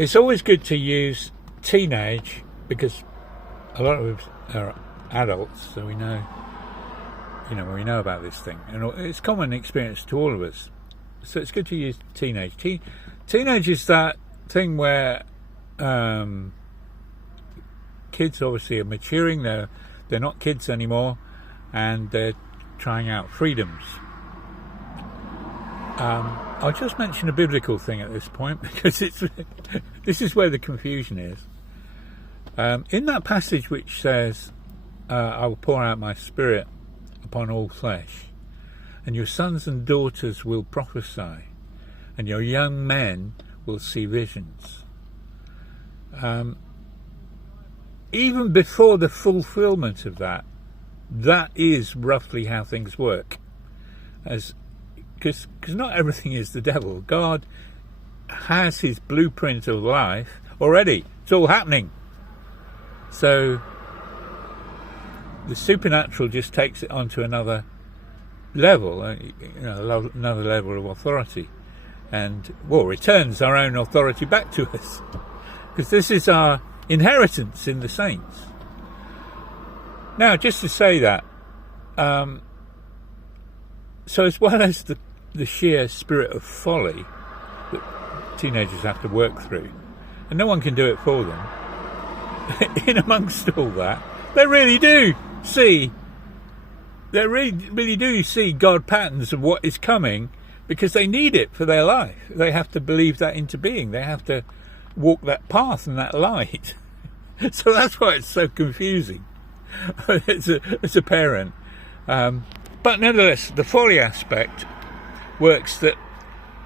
It's always good to use teenage, because a lot of us are adults, so we know about this thing, and it's common experience to all of us. So it's good to use teenage. Teenage is that thing where kids obviously are maturing. They're not kids anymore, and they're trying out freedoms. I'll just mention a biblical thing at this point, because this is where the confusion is. In that passage which says, I will pour out my spirit upon all flesh, and your sons and daughters will prophesy, and your young men will see visions. Even before the fulfillment of that is roughly how things work. Because not everything is the devil. God has his blueprint of life already. It's all happening. So the supernatural just takes it onto another level, another level of authority, and returns our own authority back to us, because this is our inheritance in the saints. Now, just to say that, so as well as the sheer spirit of folly that teenagers have to work through, and no one can do it for them, in amongst all that, they really do see God patterns of what is coming, because they need it for their life. They have to believe that into being. They have to walk that path and that light. So that's why it's so confusing as a parent. But nonetheless, the folly aspect works that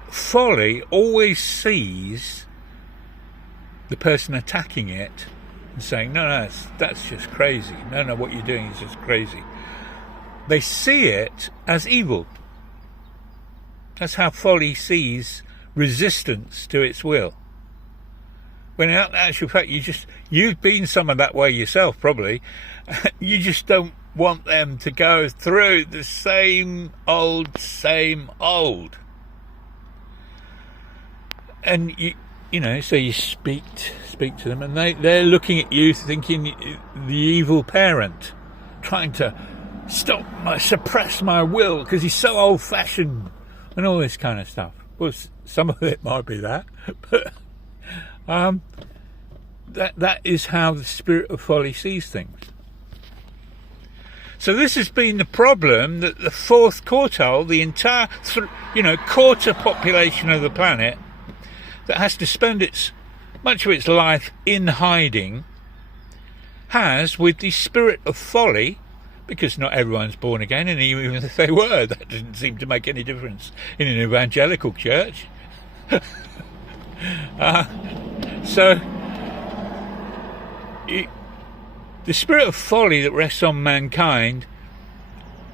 folly always sees the person attacking it and saying, no, that's just crazy. No, what you're doing is just crazy. They see it as evil. That's how folly sees resistance to its will. When in actual fact, you've been some of that way yourself, probably. You just don't want them to go through the same old. And so you speak to them, and they're looking at you thinking the evil parent, trying to suppress my will because he's so old-fashioned and all this kind of stuff. Well, some of it might be that, but that is how the spirit of folly sees things. So this has been the problem, that the fourth quartile, the entire quarter population of the planet, that has to spend much of its life in hiding, has, with the spirit of folly, because not everyone's born again, and even if they were, that didn't seem to make any difference in an evangelical church. So the spirit of folly that rests on mankind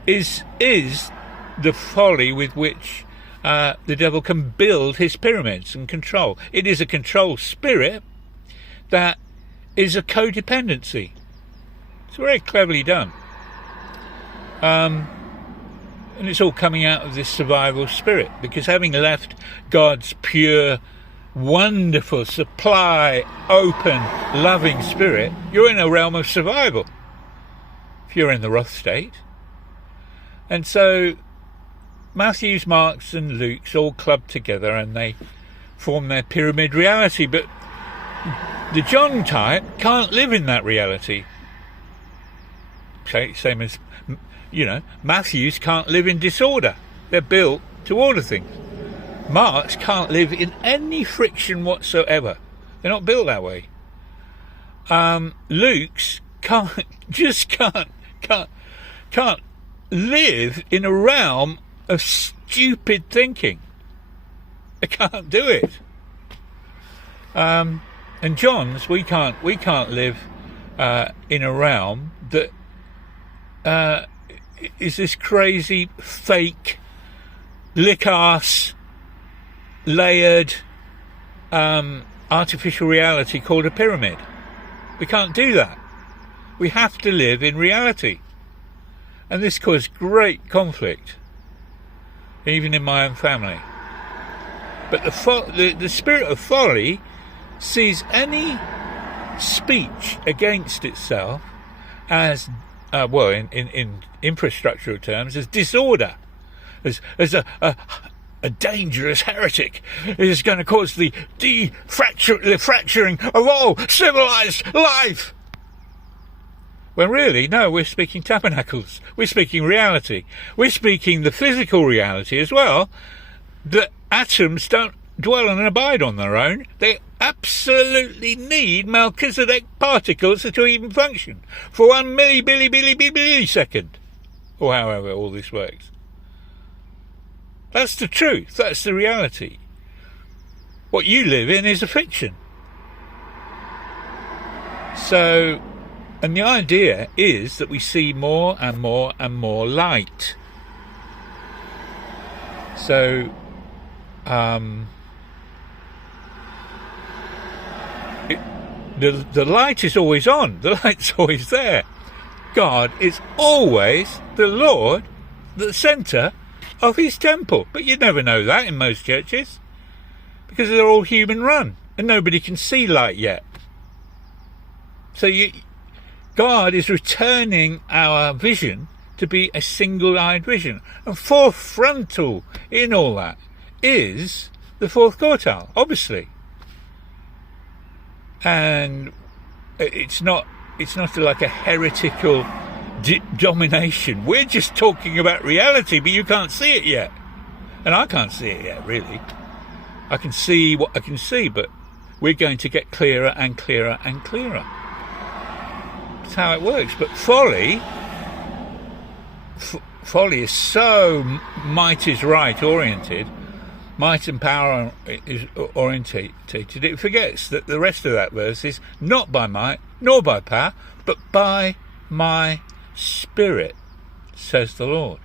is the folly with which the devil can build his pyramids and control. It is a control spirit that is a codependency. It's very cleverly done. And it's all coming out of this survival spirit, because having left God's pure, wonderful, supply, open, loving spirit, you're in a realm of survival if you're in the wrath state. And so Matthew's, Mark's and Luke's all clubbed together and they form their pyramid reality, but the John type can't live in that reality. Same as Matthew's can't live in disorder. They're built to order things. Mark's can't live in any friction whatsoever. They're not built that way. Luke's can't live in a realm of stupid thinking. They can't do it. And John's, we can't live in a realm that is this crazy, fake, lick-ass, layered, artificial reality called a pyramid. We can't do that. We have to live in reality. And this caused great conflict, even in my own family. But the spirit of folly sees any speech against itself as, in infrastructural terms, as disorder, as a dangerous heretic. It is going to cause the fracturing of all civilized life. When really, no, we're speaking tabernacles. We're speaking reality. We're speaking the physical reality as well, that atoms don't dwell and abide on their own. They absolutely need Melchizedek particles to even function for 1 millisecond, or however all this works. That's the truth. That's the reality. What you live in is a fiction. So, and the idea is that we see more and more and more light. So, the light is always on. The light's always there. God is always the Lord, the centre of his temple. But you never know that in most churches, because they're all human run and nobody can see light yet. So God is returning our vision to be a single-eyed vision. And fourth frontal in all that is the fourth quartile, obviously. And it's not like a heretical domination. We're just talking about reality, but you can't see it yet. And I can't see it yet, really. I can see what I can see, but we're going to get clearer and clearer and clearer. That's how it works. But folly is so might is right oriented, might and power is orientated, it forgets that the rest of that verse is not by might nor by power, but by my Spirit, says the Lord.